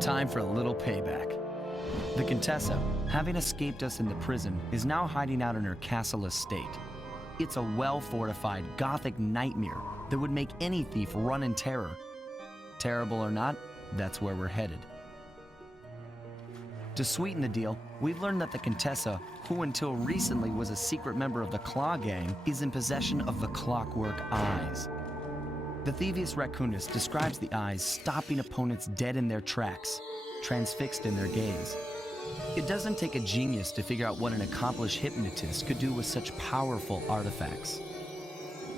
Time for a little payback. The Contessa, having escaped us in the prison, is now hiding out in her castle estate. It's a well-fortified Gothic nightmare that would make any thief run in terror. Terrible or not, that's where we're headed. To sweeten the deal, we've learned that the Contessa, who until recently was a secret member of the Claw Gang, is in possession of the Clockwork Eyes. The Thieves Raccoonist describes the eyes stopping opponents dead in their tracks, transfixed in their gaze. It doesn't take a genius to figure out what an accomplished hypnotist could do with such powerful artifacts.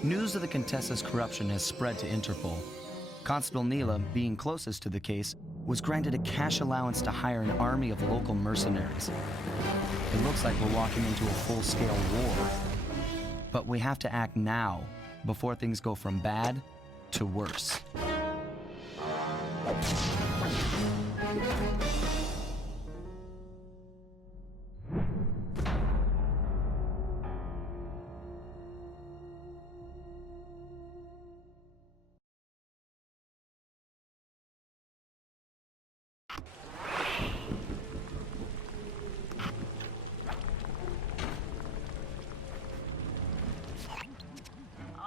News of the Contessa's corruption has spread to Interpol. Constable Neela, being closest to the case, was granted a cash allowance to hire an army of local mercenaries. It looks like we're walking into a full-scale war. But we have to act now, before things go from bad to worse.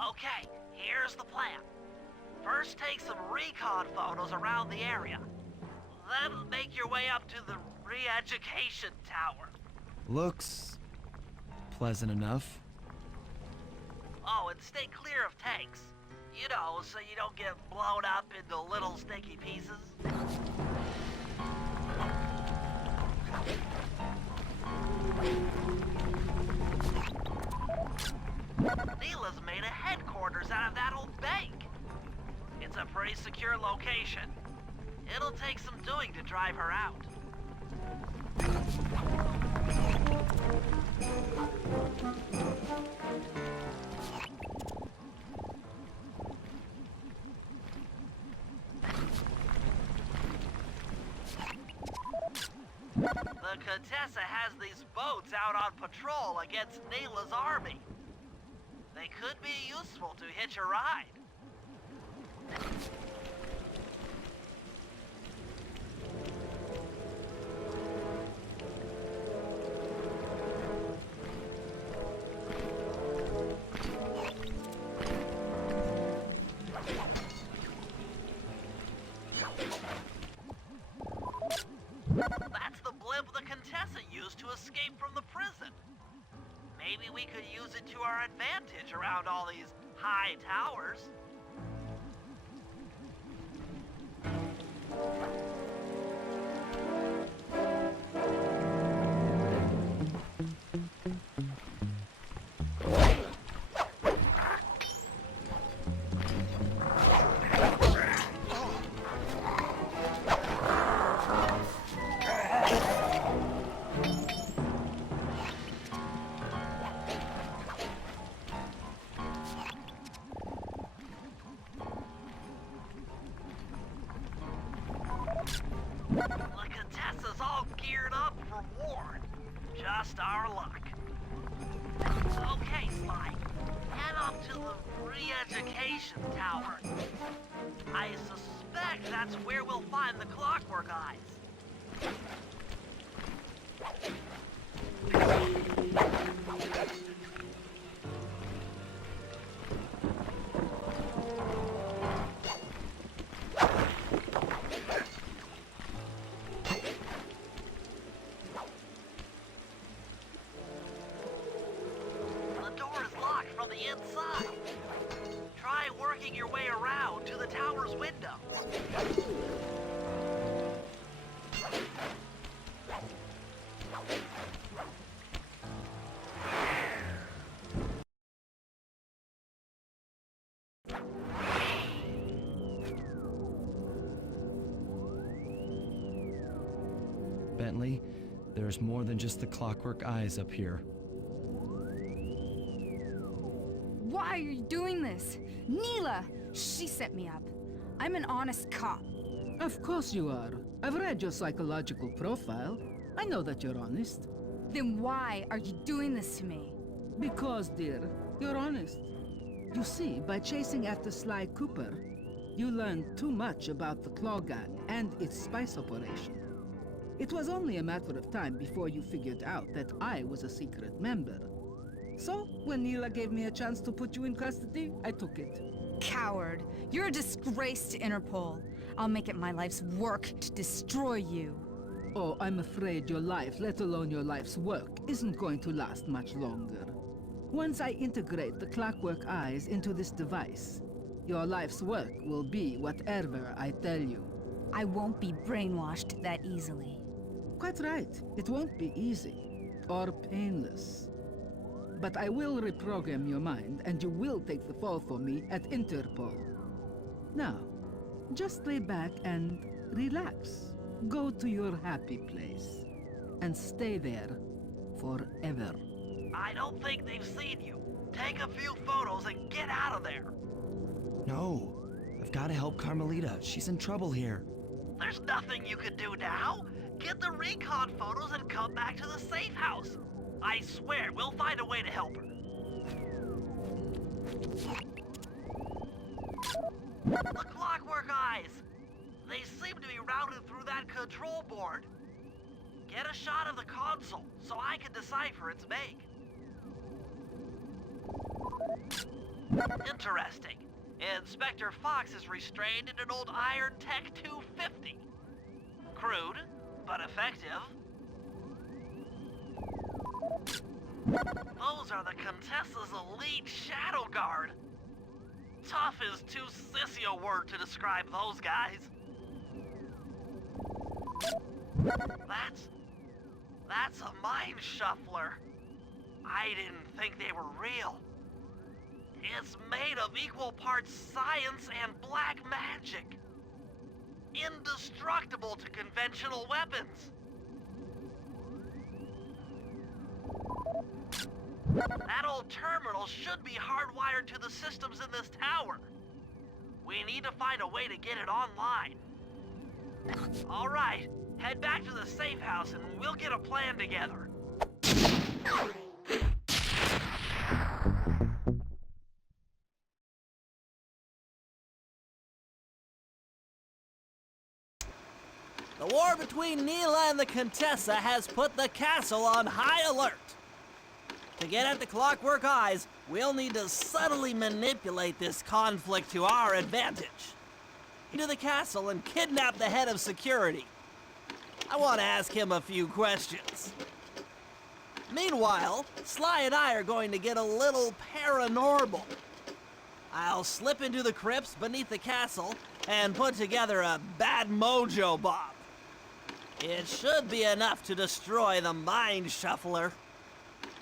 Okay, here's the plan. First, take some recon photos around the area. Then make your way up to the re-education tower. Looks pleasant enough. Oh, and stay clear of tanks. You know, so you don't get blown up into little sticky pieces. Neela's made a headquarters out of that old bank. It's a pretty secure location. It'll take some doing to drive her out. The Contessa has these boats out on patrol against Neela's army. They could be useful to hitch a ride. That's the blimp the Contessa used to escape from the prison. Maybe we could use it to our advantage around all these high towers. The Contessa's all geared up for war. Just our luck. Okay, Sly. Head up to the re-education tower. I suspect that's where we'll find the Clockwork Eyes. From the inside. Try working your way around to the tower's windows. Bentley, there's more than just the Clockwork Eyes up here. Why are you doing this? Neela! She set me up. I'm an honest cop. Of course you are. I've read your psychological profile. I know that you're honest. Then why are you doing this to me? Because, dear, you're honest. You see, by chasing after Sly Cooper, You learned too much about the Claw Gang and its spice operation. It was only a matter of time before you figured out that I was a secret member. So, when Neela gave me a chance to put you in custody, I took it. Coward. You're a disgrace to Interpol. I'll make it my life's work to destroy you. Oh, I'm afraid your life, let alone your life's work, isn't going to last much longer. Once I integrate the Clockwork Eyes into this device, your life's work will be whatever I tell you. I won't be brainwashed that easily. Quite right. It won't be easy or painless. But I will reprogram your mind, and you will take the fall for me at Interpol. Now, just lay back and relax. Go to your happy place. And stay there forever. I don't think they've seen you. Take a few photos and get out of there. No. I've got to help Carmelita. She's in trouble here. There's nothing you can do now. Get the recon photos and come back to the safe house. I swear, we'll find a way to help her. The Clockwork Eyes. They seem to be routed through that control board. Get a shot of the console so I can decipher its make. Interesting. Inspector Fox is restrained in an old Iron Tech 250. Crude, but effective. Those are the Contessa's elite Shadow Guard. Tough is too sissy a word to describe those guys. That's a mind shuffler. I didn't think they were real. It's made of equal parts science and black magic. Indestructible to conventional weapons. That old terminal should be hardwired to the systems in this tower. We need to find a way to get it online. All right, head back to the safe house and we'll get a plan together. The war between Neela and the Contessa has put the castle on high alert. To get at the Clockwork Eyes, we'll need to subtly manipulate this conflict to our advantage. Into the castle and kidnap the head of security. I want to ask him a few questions. Meanwhile, Sly and I are going to get a little paranormal. I'll slip into the crypts beneath the castle and put together a bad mojo bomb. It should be enough to destroy the Mind Shuffler.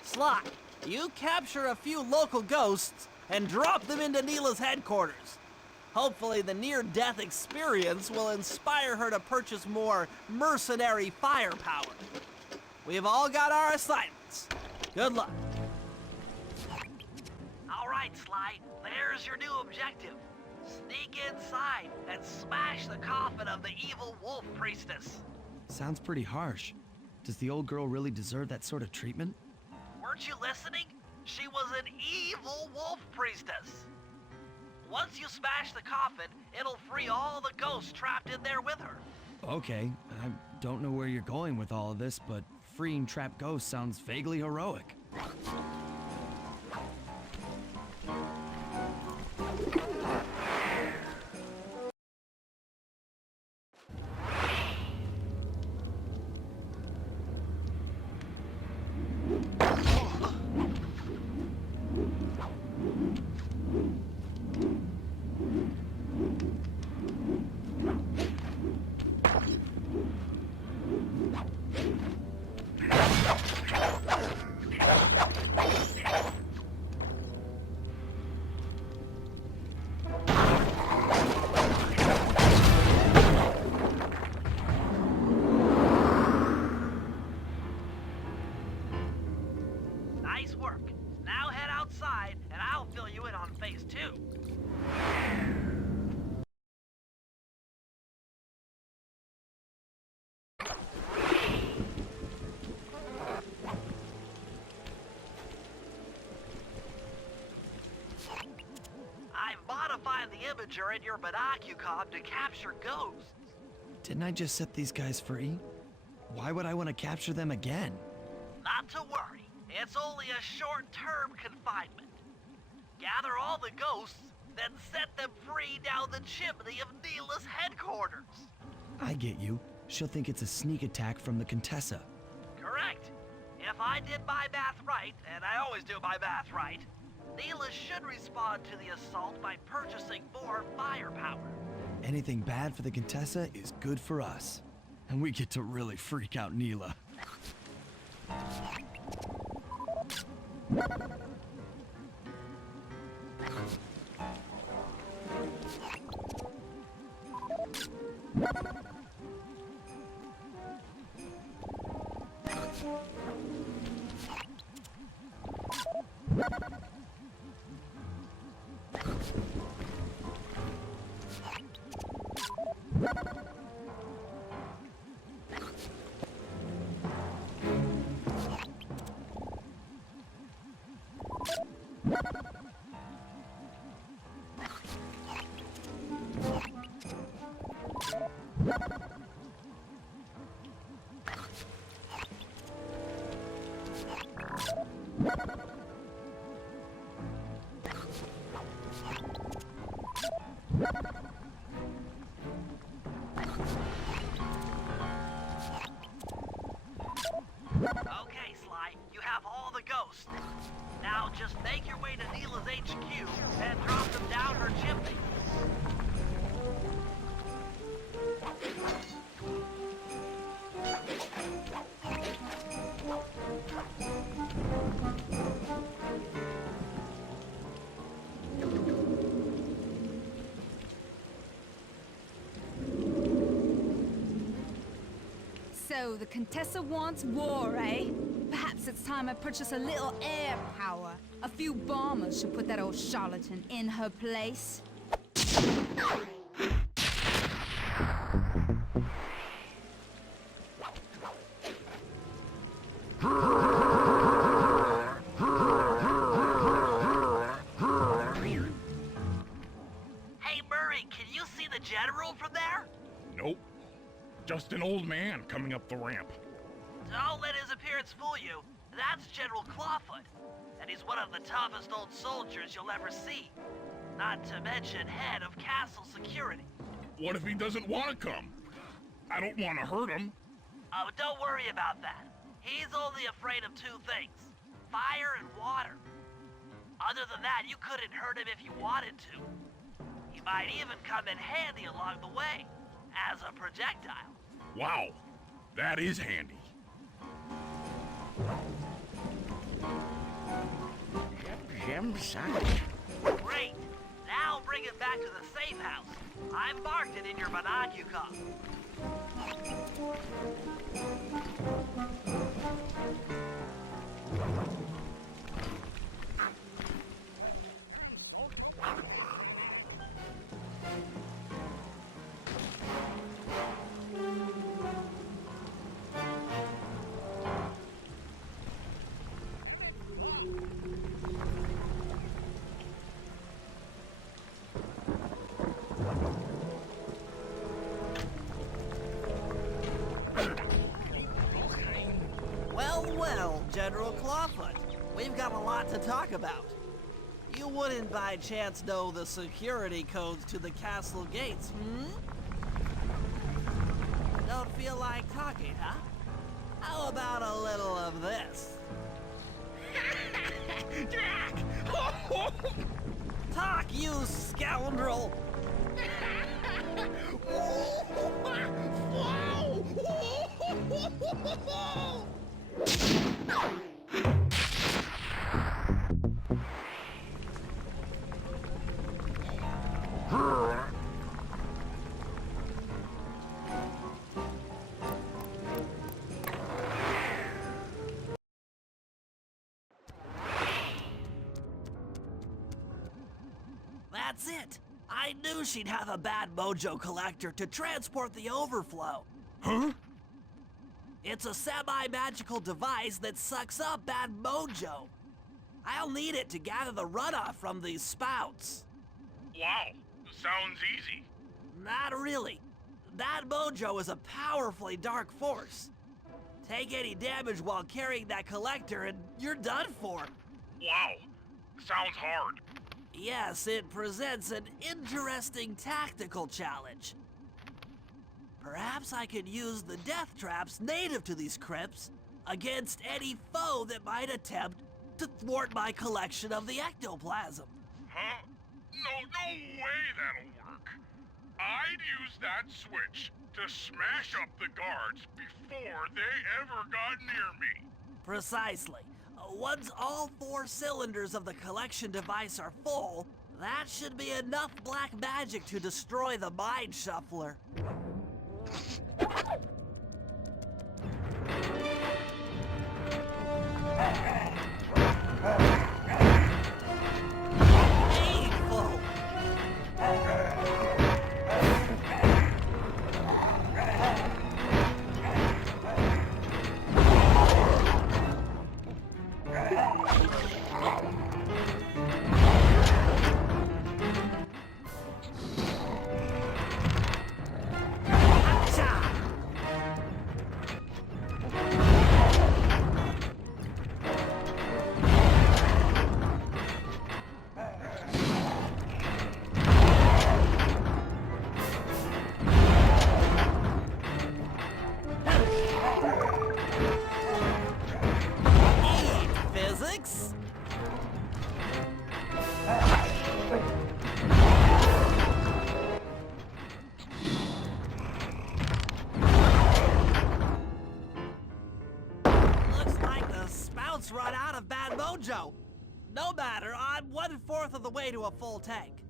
Sly, you capture a few local ghosts and drop them into Neela's headquarters. Hopefully the near-death experience will inspire her to purchase more mercenary firepower. We've all got our assignments. Good luck. All right, Sly, there's your new objective. Sneak inside and smash the coffin of the evil wolf priestess. Sounds pretty harsh. Does the old girl really deserve that sort of treatment? Weren't you listening? She was an evil wolf priestess. Once you smash the coffin, it'll free all the ghosts trapped in there with her. Okay, I don't know where you're going with all of this, but freeing trapped ghosts sounds vaguely heroic. Nice work. Now head outside and I'll fill you in on phase 2. I've modified the imager in your binocular to capture ghosts. Didn't I just set these guys free? Why would I want to capture them again? Not to worry, it's only a short-term confinement. Gather all the ghosts, then set them free down the chimney of Neela's headquarters. I get you. She'll think it's a sneak attack from the Contessa. Correct. If I did my math right, and I always do my math right, Neela should respond to the assault by purchasing more firepower. Anything bad for the Contessa is good for us. And we get to really freak out Neela. Okay, Sly, you have all the ghosts. Now just make your way to Neela's HQ and drop them down her chimney. So the Contessa wants war, eh? Perhaps it's time I purchase a little air power. A few bombers should put that old charlatan in her place. Hey, Murray, can you see the general from there? Nope. Just an old man coming up the ramp. Don't let his appearance fool you. That's General Clawfoot, and he's one of the toughest old soldiers you'll ever see. Not to mention head of castle security. What if he doesn't want to come? I don't want to hurt him. Oh, don't worry about that. He's only afraid of two things, fire and water. Other than that, you couldn't hurt him if you wanted to. He might even come in handy along the way, as a projectile. Wow, that is handy. Great. Now bring it back to the safe house. I've marked it in your binocular. Well, General Clawfoot, we've got a lot to talk about. You wouldn't by chance know the security codes to the castle gates, hmm? Don't feel like talking, huh? How about a little of this? Talk, you scoundrel! That's it. I knew she'd have a bad mojo collector to transport the overflow. Huh? It's a semi-magical device that sucks up bad mojo. I'll need it to gather the runoff from these spouts. Wow, Sounds easy. Not really. That mojo is a powerfully dark force. Take any damage while carrying that collector and you're done for. Wow. Sounds hard. Yes, it presents an interesting tactical challenge. Perhaps I could use the death traps native to these crypts against any foe that might attempt to thwart my collection of the ectoplasm. Huh? No way that'll work. I'd use that switch to smash up the guards before they ever got near me. Precisely. Once all 4 cylinders of the collection device are full, that should be enough black magic to destroy the Mind Shuffler. Painful! Physics? Looks like the spout's run out of bad mojo. No matter, I'm 1/4 of the way to a full tank.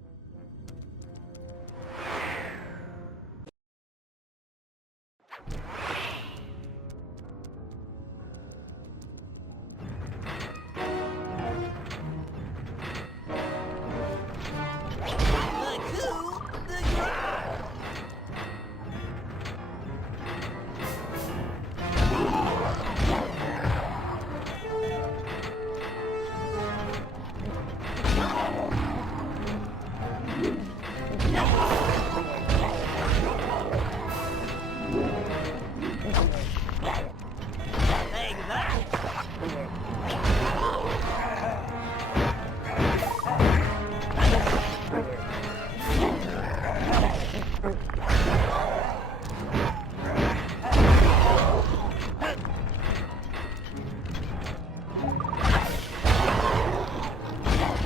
The coup de grace! Take that!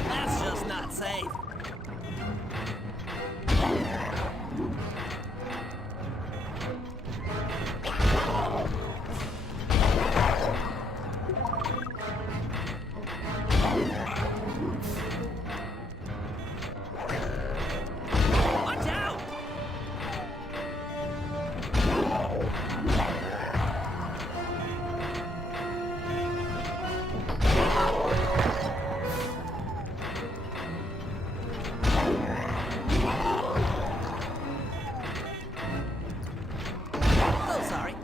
That's just not safe. Watch out! Oh, sorry.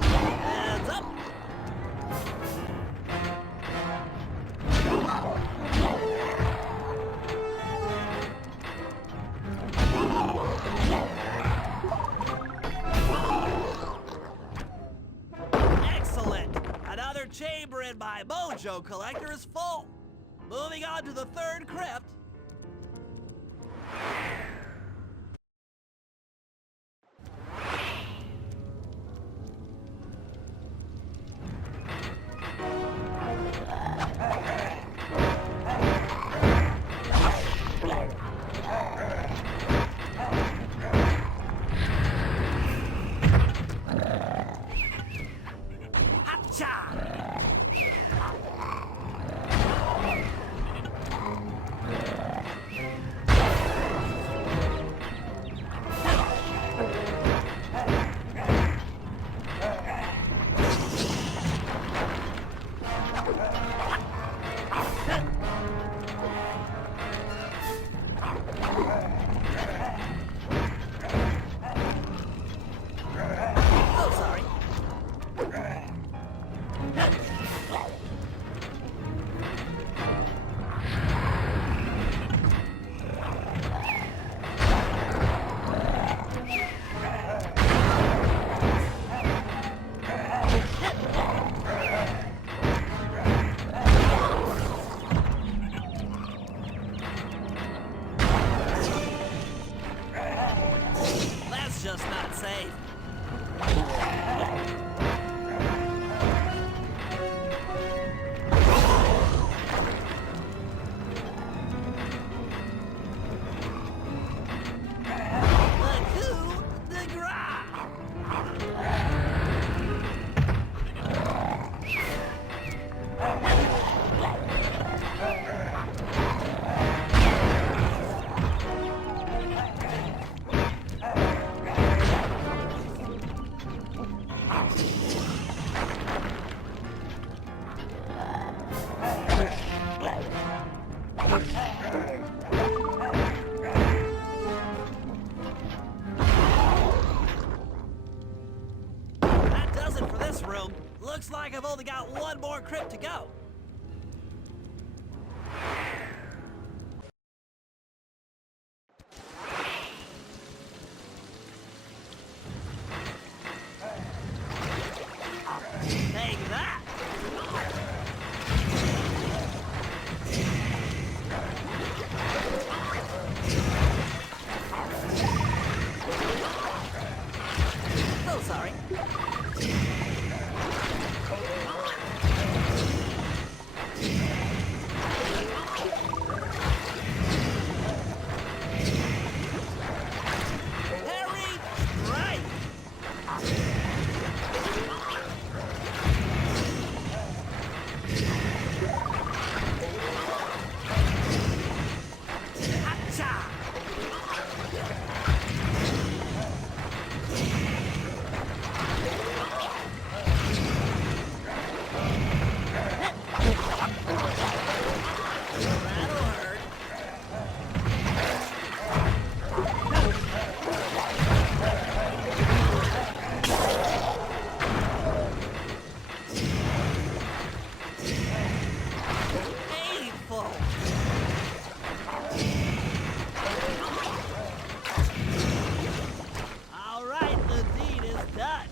Hands up! Excellent! Another chamber in my mojo collector is full. Moving on to the 3rd crypt. Hacha! That does it for this room. Looks like I've only got one more crypt to go. Take that! So sorry. Harry, right! Hacha! That'll hurt. Painful. All right, the deed is done.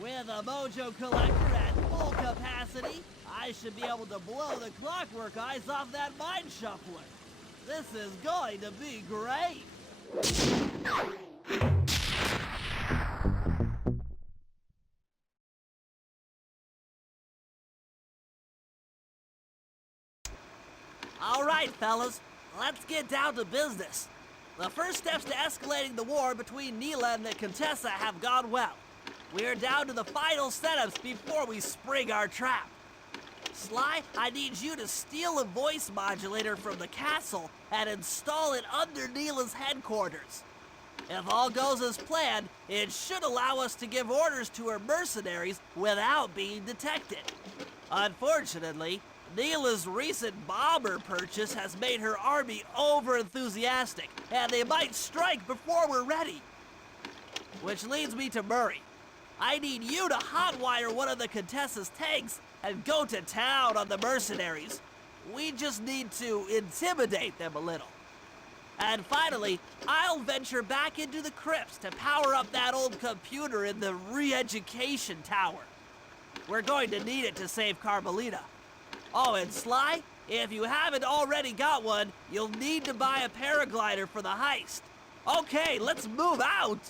With a mojo collector at full capacity, I should be able to blow the clockwork eyes off that mine shuffler. This is going to be great. All right, fellas, let's get down to business. The first steps to escalating the war between Neela and the Contessa have gone well. We're down to the final setups before we spring our trap. Sly, I need you to steal a voice modulator from the castle and install it under Neela's headquarters. If all goes as planned, it should allow us to give orders to her mercenaries without being detected. Unfortunately, Neela's recent bomber purchase has made her army over-enthusiastic, and they might strike before we're ready. Which leads me to Murray. I need you to hotwire one of the Contessa's tanks and go to town on the mercenaries. We just need to intimidate them a little. And finally, I'll venture back into the crypts to power up that old computer in the re-education tower. We're going to need it to save Carmelita. Oh, and Sly, if you haven't already got one, you'll need to buy a paraglider for the heist. Okay, let's move out!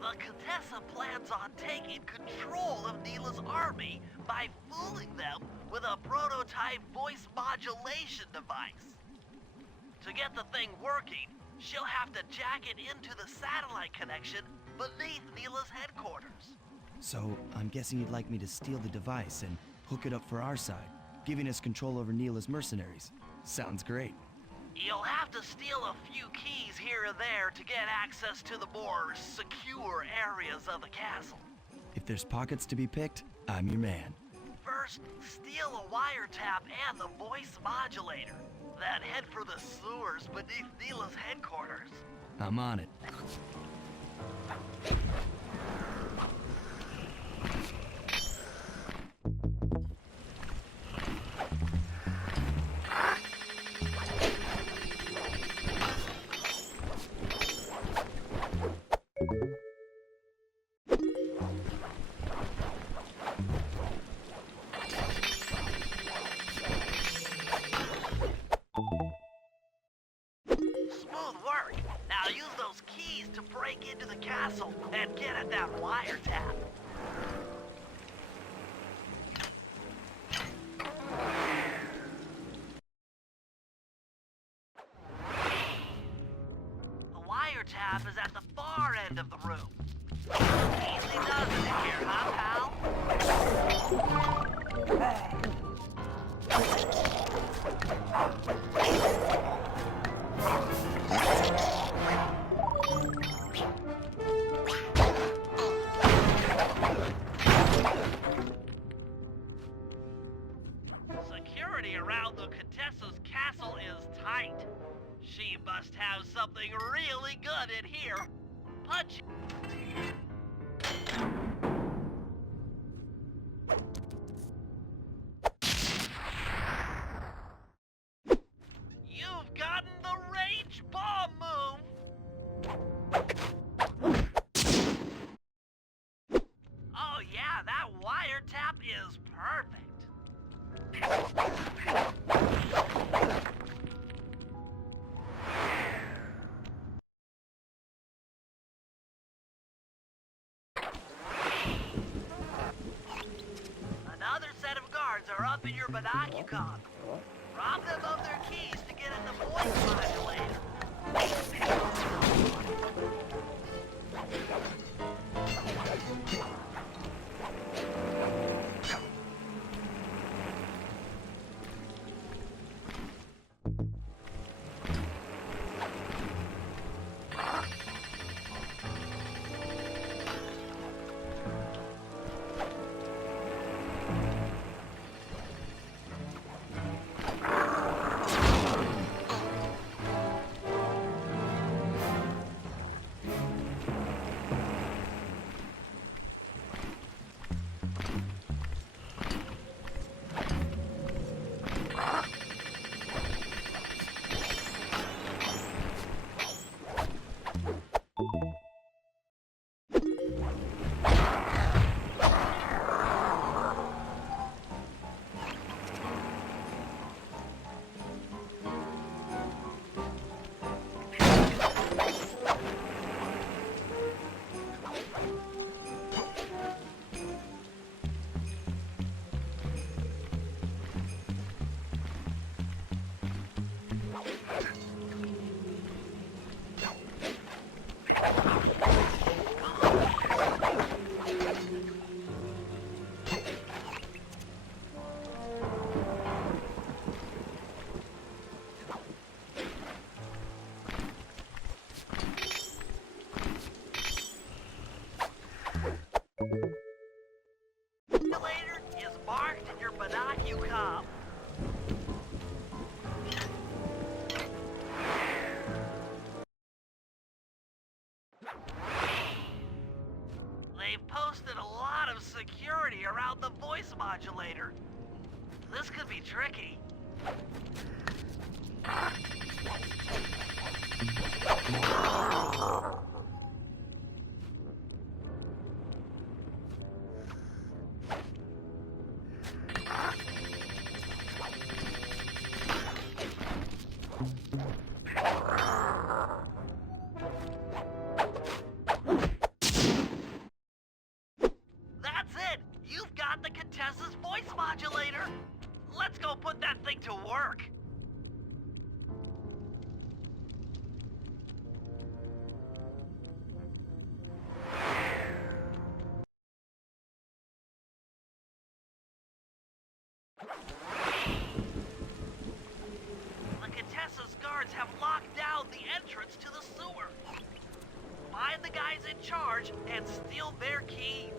The Contessa plans on taking control of Neela's army by fooling them with a prototype voice modulation device. To get the thing working, she'll have to jack it into the satellite connection beneath Neela's headquarters. So, I'm guessing you'd like me to steal the device and hook it up for our side, giving us control over Neela's mercenaries. Sounds great. You'll have to steal a few keys here and there to get access to the more secure areas of the castle. If there's pockets to be picked, I'm your man. First, steal a wiretap and the voice modulator. Then head for the sewers beneath Neela's headquarters. I'm on it. Smooth work. Now use those keys to break into the castle and get at that wiretap. The wiretap is at the far end of the room. Easy does it here, huh, pal? security around the Contessa's castle is tight. She must have something really good in here. Punch. You've gotten the rage bomb move. Oh yeah, that wiretap is perfect. Another set of guards are up in your binocular. Rob them of their keys to get in the voice modulator. Modulator is marked in your binocular. They've posted a lot of security around the voice modulator. This could be tricky. That's it! You've got the Contessa's voice modulator! Let's go put that thing to work! The Contessa's guards have locked down the entrance to the sewer. Find the guys in charge and steal their keys.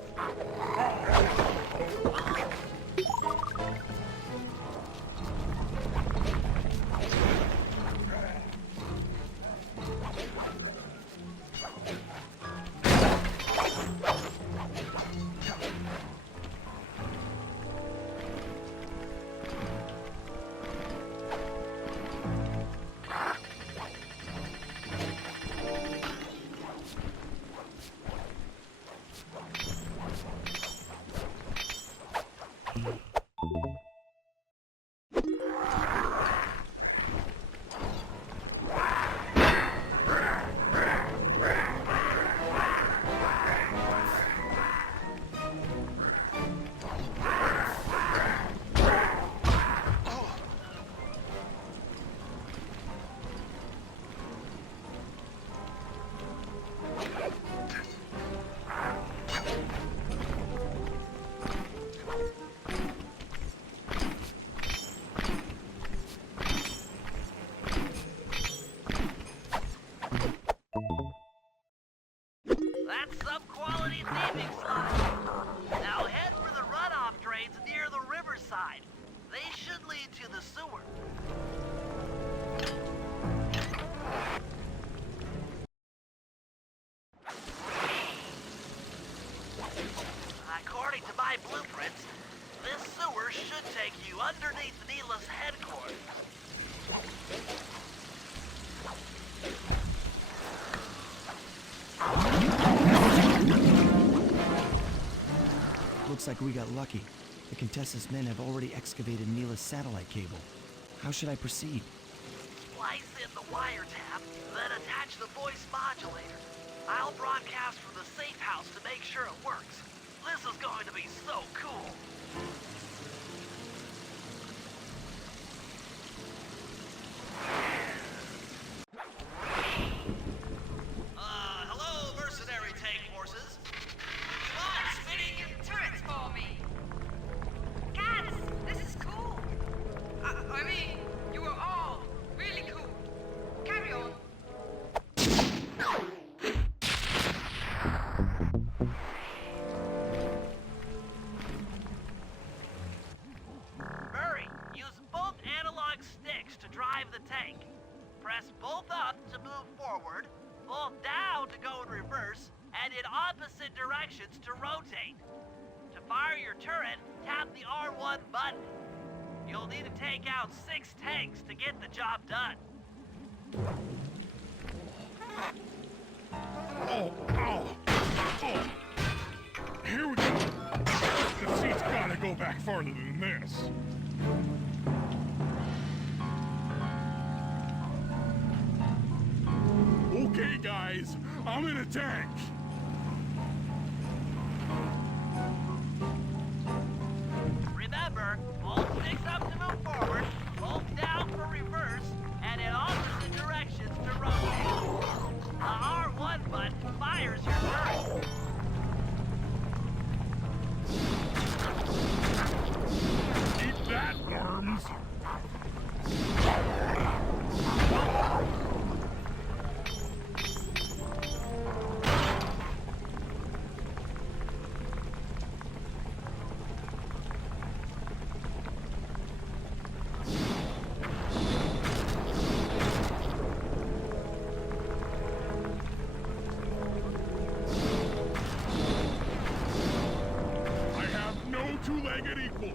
That's some quality thieving slide. Now head for the runoff drains near the riverside. They should lead to the sewer. According to my blueprints, this sewer should take you underneath Neela's headquarters. Looks like we got lucky. The Contessa's men have already excavated Neela's satellite cable. How should I proceed? Splice in the wiretap, then attach the voice modulator. I'll broadcast from the safe house to make sure it works. This is going to be so cool. Hello, mercenary tank forces. You mind spinning your Turrets for me. Guys, this is cool. I mean, you are all really cool. Carry on. Murray, use both analog sticks to drive the tank. Press both up to move forward, both down to go in reverse, and in opposite directions to rotate. To fire your turret, tap the R1 button. You'll need to take out 6 tanks to get the job done. Oh. Here we go. The seat's gotta go back farther than this. Okay, guys, I'm in a tank. Remember, both sticks up to move forward, both down for reverse, and in opposite directions to rotate. The R1 button fires your turret. Eat that, worms. I have no two-legged equal.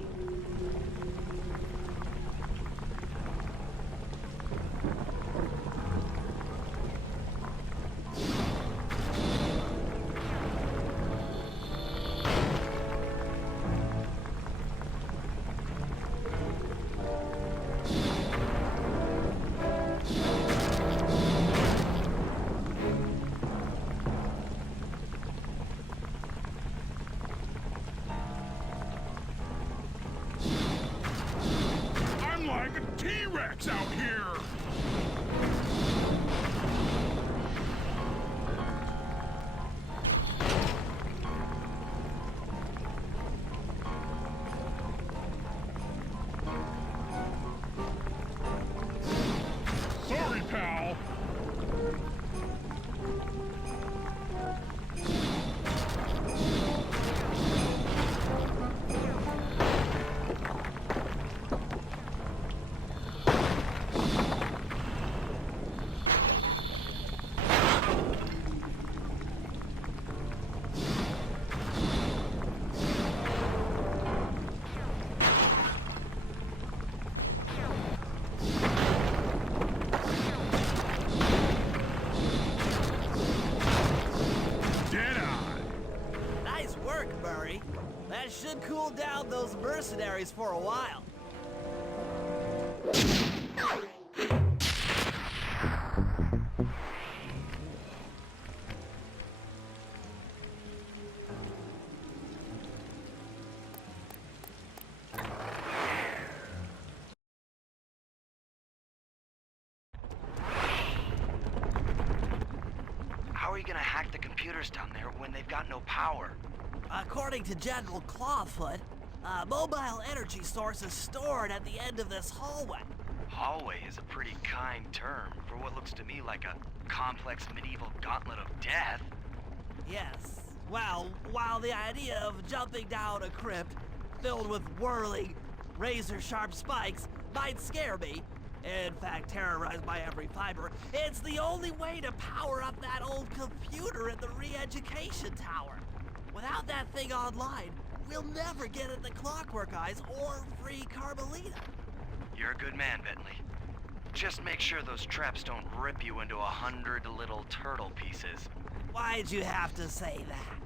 I'm like a T-Rex out here. Sorry, pal. Dead-eye. Nice work, Murray. That should cool down those mercenaries for a while. How are you gonna hack the computers down there when they've got no power? According to General Clawfoot, a mobile energy source is stored at the end of this hallway. Hallway is a pretty kind term for what looks to me like a complex medieval gauntlet of death. Yes. Well, while the idea of jumping down a crypt filled with whirling, razor-sharp spikes might scare me. In fact, terrorized by every fiber, it's the only way to power up that old computer in the re-education tower. Without that thing online, we'll never get at the Clockwork Eyes or free Carmelita. You're a good man, Bentley. Just make sure those traps don't rip you into 100 little turtle pieces. Why'd you have to say that?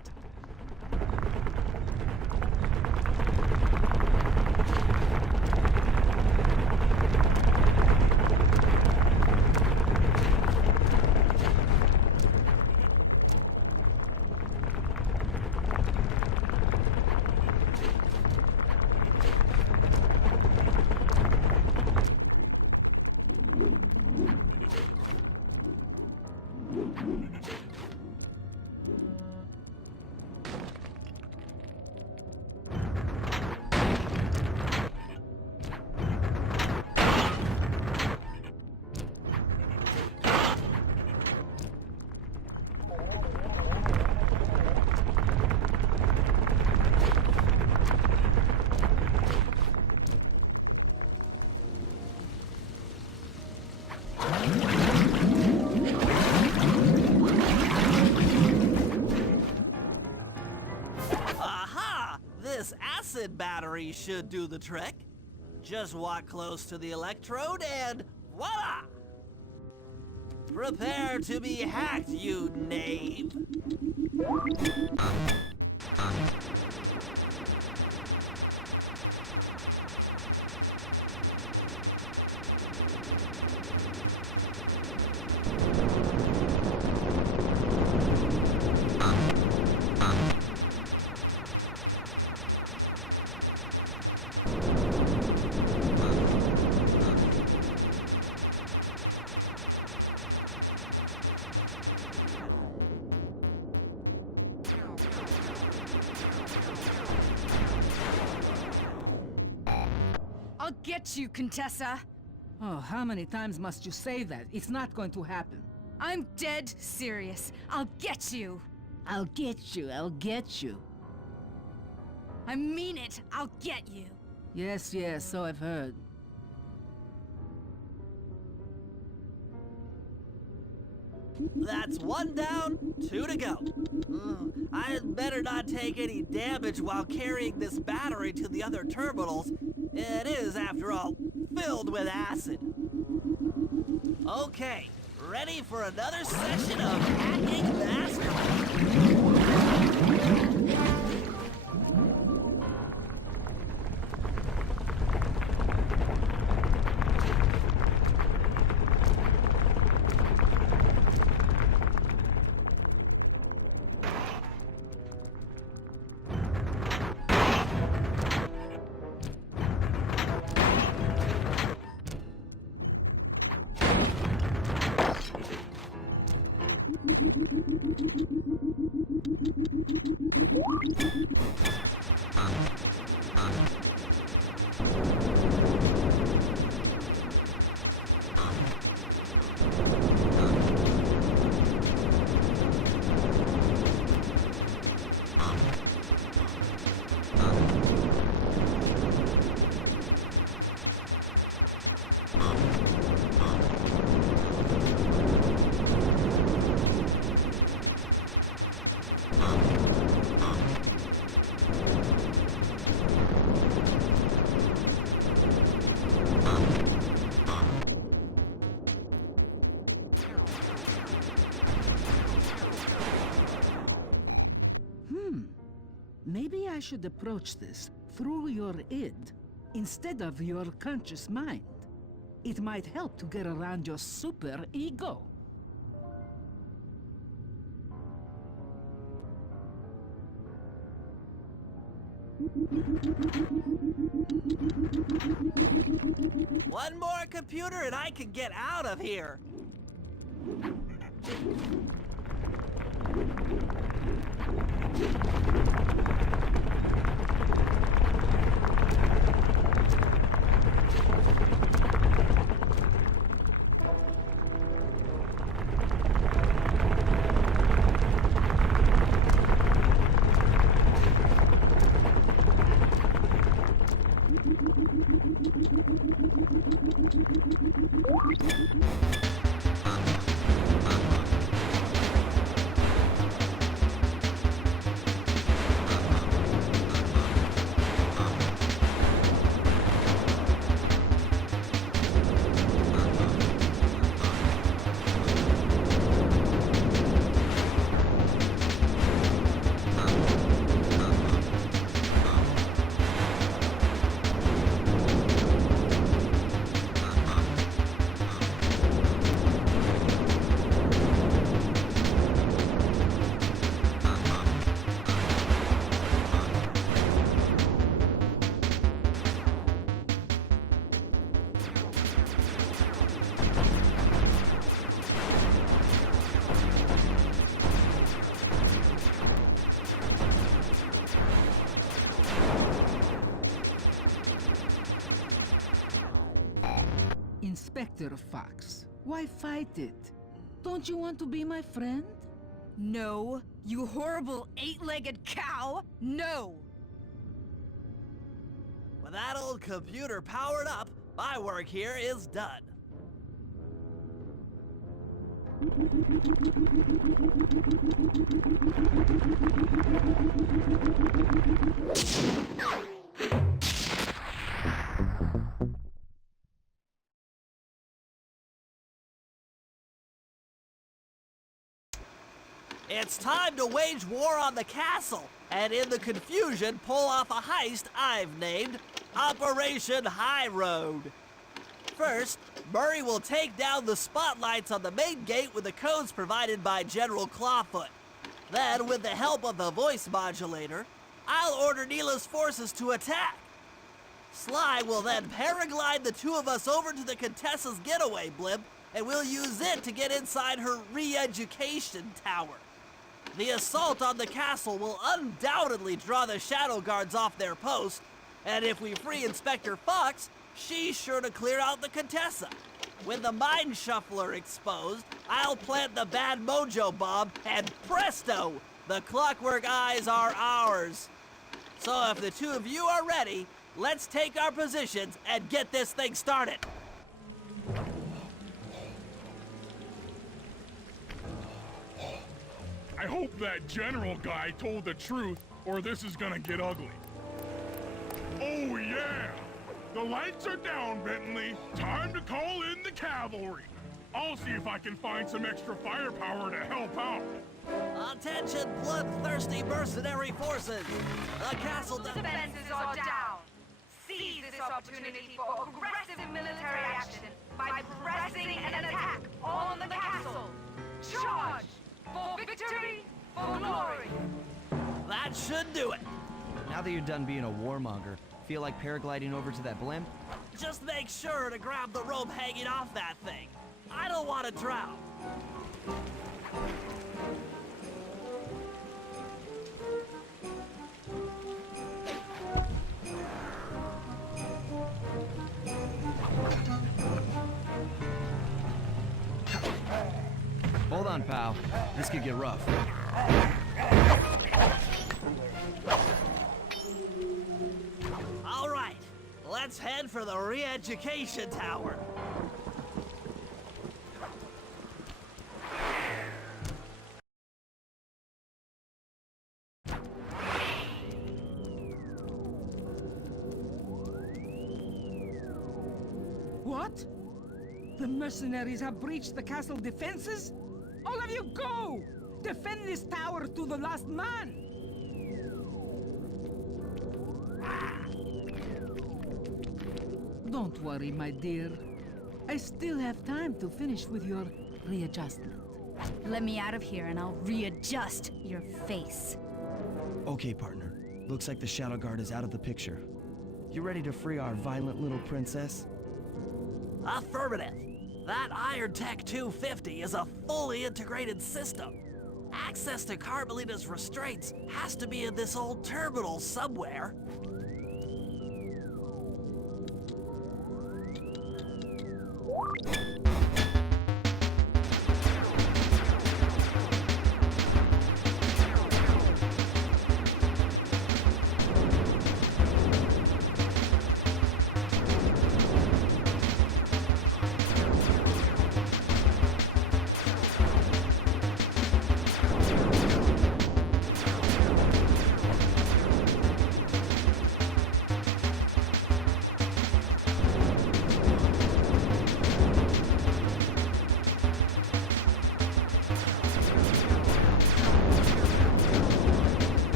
Aha! This acid battery should do the trick. Just walk close to the electrode and voila! Prepare to be hacked, you knave! I'll get you, Contessa. Oh, how many times must you say that? It's not going to happen. I'm dead serious. I'll get you. I'll get you, I'll get you. I mean it. I'll get you. Yes, yes, so I've heard. That's one down, two to go. I'd better not take any damage while carrying this battery to the other terminals. It is, after all, filled with acid. Okay, ready for another session of hacking mastery. Maybe I should approach this through your id instead of your conscious mind. It might help to get around your super ego. One more computer and I can get out of here. Inspector Fox, why fight it? Don't you want to be my friend? No, you horrible eight-legged cow! No! With that old computer powered up, my work here is done. It's time to wage war on the castle, and in the confusion, pull off a heist I've named Operation High Road. First, Murray will take down the spotlights on the main gate with the codes provided by General Clawfoot. Then, with the help of the voice modulator, I'll order Neela's forces to attack. Sly will then paraglide the two of us over to the Contessa's getaway blimp, and we'll use it to get inside her re-education tower. The assault on the castle will undoubtedly draw the Shadow Guards off their post, and if we free Inspector Fox, she's sure to clear out the Contessa. With the Mind Shuffler exposed, I'll plant the Bad Mojo bomb, and presto! The Clockwork Eyes are ours. So if the two of you are ready, let's take our positions and get this thing started. I hope that general guy told the truth, or this is gonna get ugly. Oh yeah! The lights are down, Bentley. Time to call in the cavalry. I'll see if I can find some extra firepower to help out. Attention, bloodthirsty mercenary forces! The castle Defenses are down. Seize this opportunity for aggressive military action by pressing an attack on the castle. Charge! For victory, for glory! That should do it. Now that you're done being a warmonger, feel like paragliding over to that blimp? Just make sure to grab the rope hanging off that thing. I don't want to drown. Hold on, pal. This could get rough. All right, let's head for the re-education tower. What? The mercenaries have breached the castle defenses? All of you go! Defend this tower to the last man! Don't worry, my dear. I still have time to finish with your readjustment. Let me out of here and I'll readjust your face. Okay, partner. Looks like the Shadow Guard is out of the picture. You ready to free our violent little princess? Affirmative. That Iron Tech 250 is a fully integrated system. Access to Carmelita's restraints has to be in this old terminal somewhere.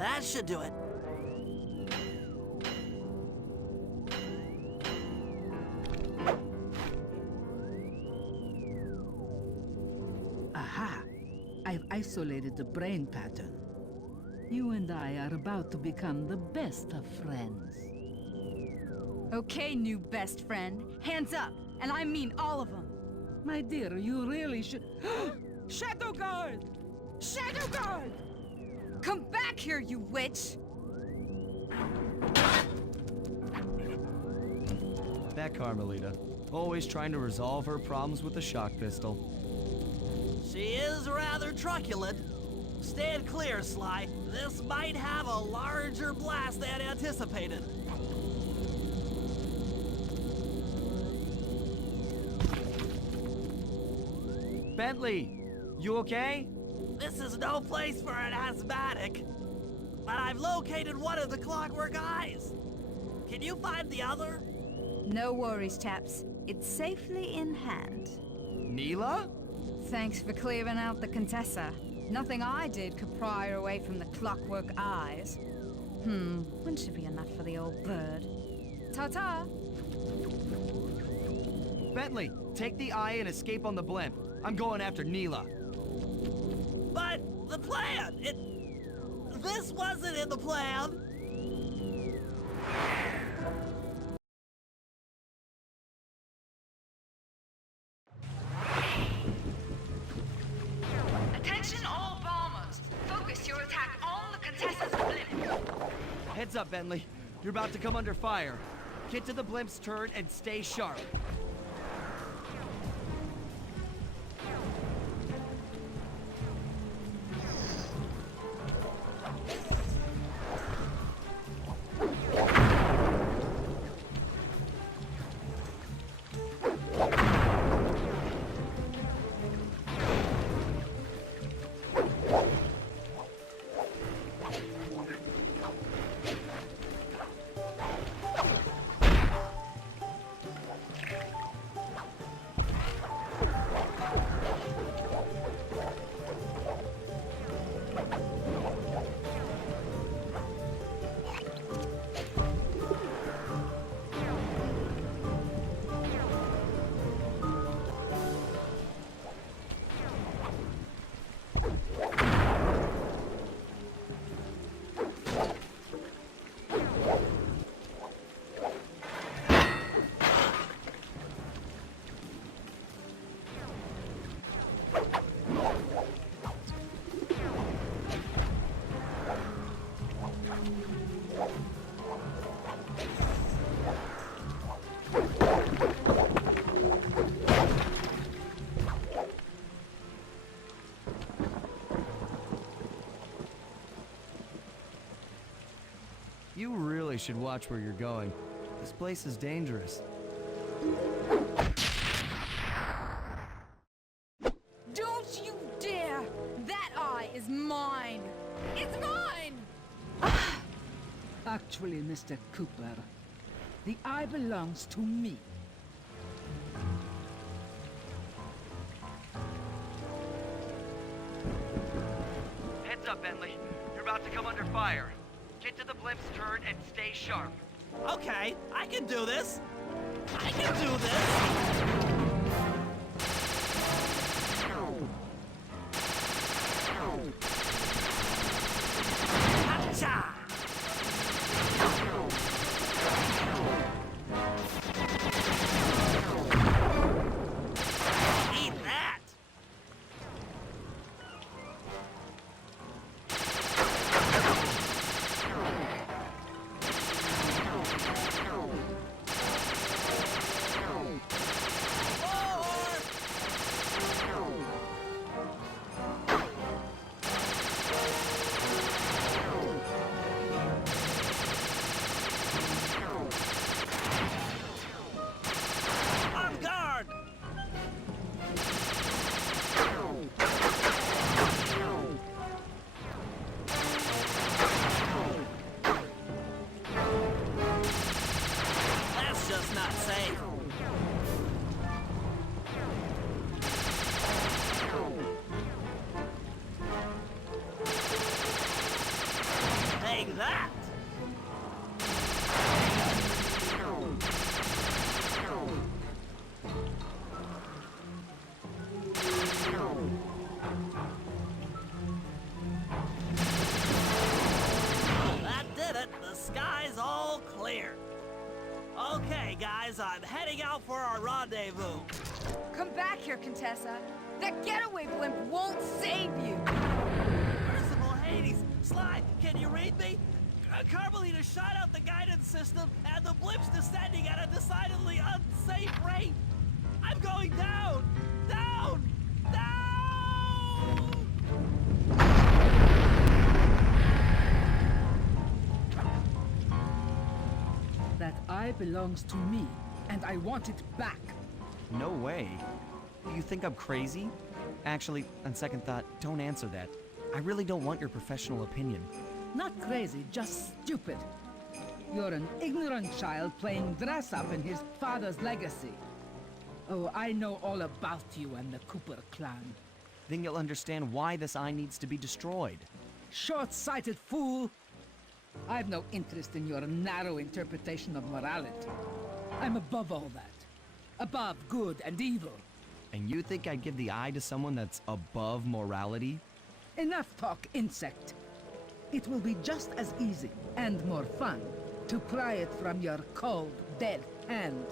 That should do it. Aha! I've isolated the brain pattern. You and I are about to become the best of friends. Okay, new best friend. Hands up, and I mean all of them. My dear, you really should... Shadow Guard! Shadow Guard! Come back here, you witch! That Carmelita. Always trying to resolve her problems with a shock pistol. She is rather truculent. Stand clear, Sly. This might have a larger blast than anticipated. Bentley, you okay? This is no place for an asthmatic. But I've located one of the clockwork eyes. Can you find the other? No worries, chaps. It's safely in hand. Neela? Thanks for clearing out the Contessa. Nothing I did could pry her away from the clockwork eyes. One should be enough for the old bird. Ta-ta! Bentley, take the eye and escape on the blimp. I'm going after Neela. But the plan, this wasn't in the plan. Attention all bombers. Focus your attack on the Contessa's blimp. Heads up, Bentley. You're about to come under fire. Get to the blimp's turret and stay sharp. You really should watch where you're going. This place is dangerous. Don't you dare! That eye is mine! It's mine! Actually, Mr. Cooper, the eye belongs to me. Heads up, Bentley. You're about to come under fire. Get to the blimp's turret and stay sharp. Okay, I can do this. I can do this. Hatcha! Eat that! that? That did it. The sky's all clear. Okay, guys, I'm heading out for our rendezvous. Come back here, Contessa. That getaway blimp won't save you. Merciful Hades, Sly, can you read me? Carmelita shot out the guidance system, and the blimp's descending at a decidedly unsafe rate. I'm going down! Down! Down! That eye belongs to me, and I want it back. No way. Do you think I'm crazy? Actually, on second thought, don't answer that. I really don't want your professional opinion. Not crazy, just stupid. You're an ignorant child playing dress-up in his father's legacy. Oh, I know all about you and the Cooper clan. Then you'll understand why this eye needs to be destroyed. Short-sighted fool! I've no interest in your narrow interpretation of morality. I'm above all that. Above good and evil. And you think I'd give the eye to someone that's above morality? Enough talk, insect. It will be just as easy and more fun to pry it from your cold, dead hand.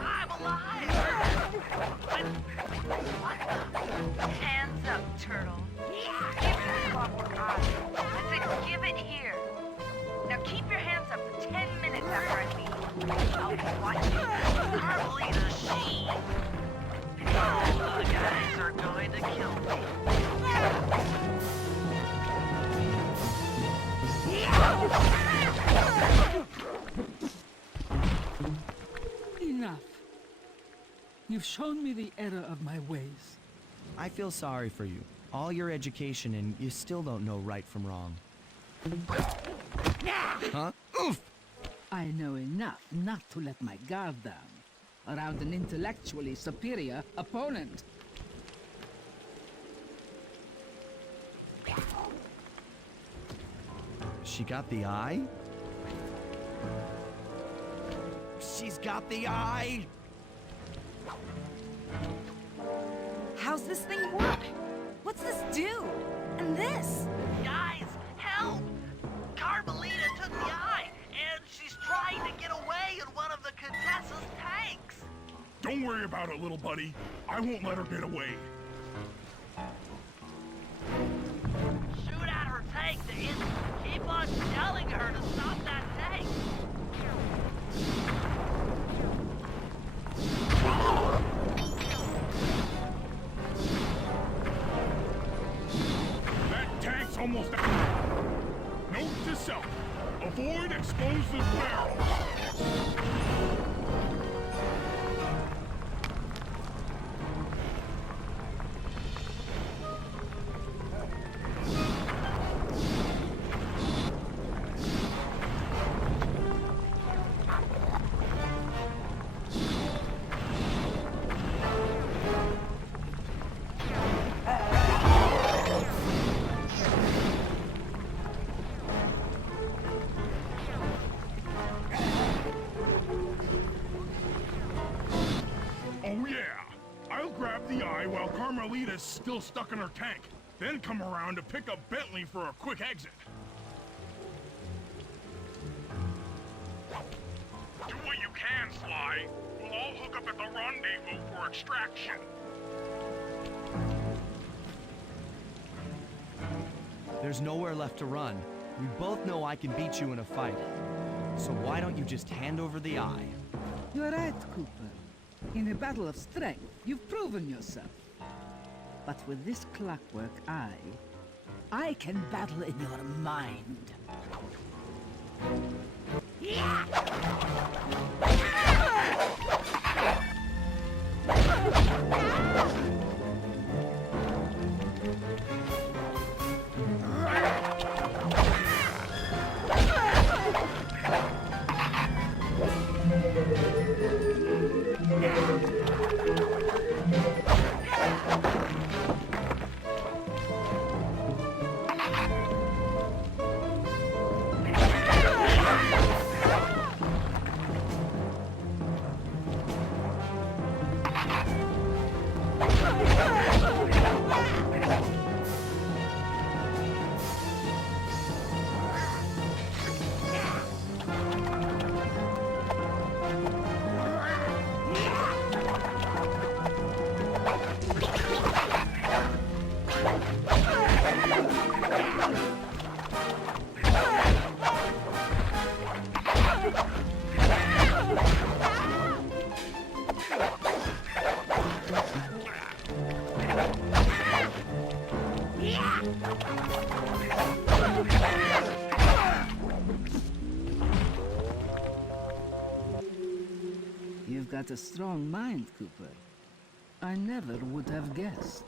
I'm alive! Hands up, turtle. Give me the clockwork eye. I said give it here. Now keep your hands up for 10 minutes after I leave. I'll be watching. Carmelita, she... Oh, the guys are going to kill me. Enough. You've shown me the error of my ways. I feel sorry for you. All your education and you still don't know right from wrong. Huh? Oof! I know enough not to let my guard down around an intellectually superior opponent. She got the eye? She's got the eye! How's this thing work? What's this do? And this? Guys, help! Carmelita took the eye, and she's trying to get away in one of the Contessa's tanks. Don't worry about it, little buddy. I won't let her get away. Shoot at her tank, the idiot. Keep on yelling at her to stop that tank. That tank's almost out. Note to self. Avoid explosive barrels. Oh yeah! I'll grab the eye while Carmelita's still stuck in her tank, then come around to pick up Bentley for a quick exit. Do what you can, Sly. We'll all hook up at the rendezvous for extraction. There's nowhere left to run. We both know I can beat you in a fight. So why don't you just hand over the eye? You're right, Cooper. In a battle of strength, you've proven yourself. But with this clockwork eye, I can battle in your mind. You've got a strong mind, Cooper. I never would have guessed.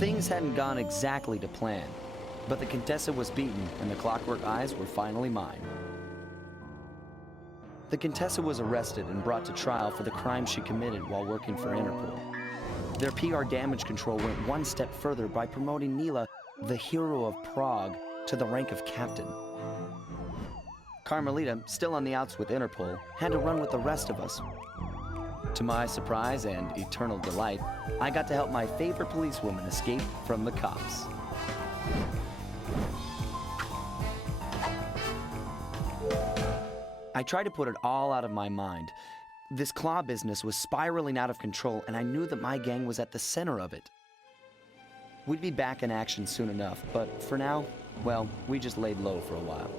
Things hadn't gone exactly to plan, but the Contessa was beaten and the Clockwork Eyes were finally mine. The Contessa was arrested and brought to trial for the crime she committed while working for Interpol. Their PR damage control went one step further by promoting Nila, the hero of Prague, to the rank of captain. Carmelita, still on the outs with Interpol, had to run with the rest of us. To my surprise and eternal delight, I got to help my favorite policewoman escape from the cops. I tried to put it all out of my mind. This claw business was spiraling out of control, and I knew that my gang was at the center of it. We'd be back in action soon enough, but for now, well, we just laid low for a while.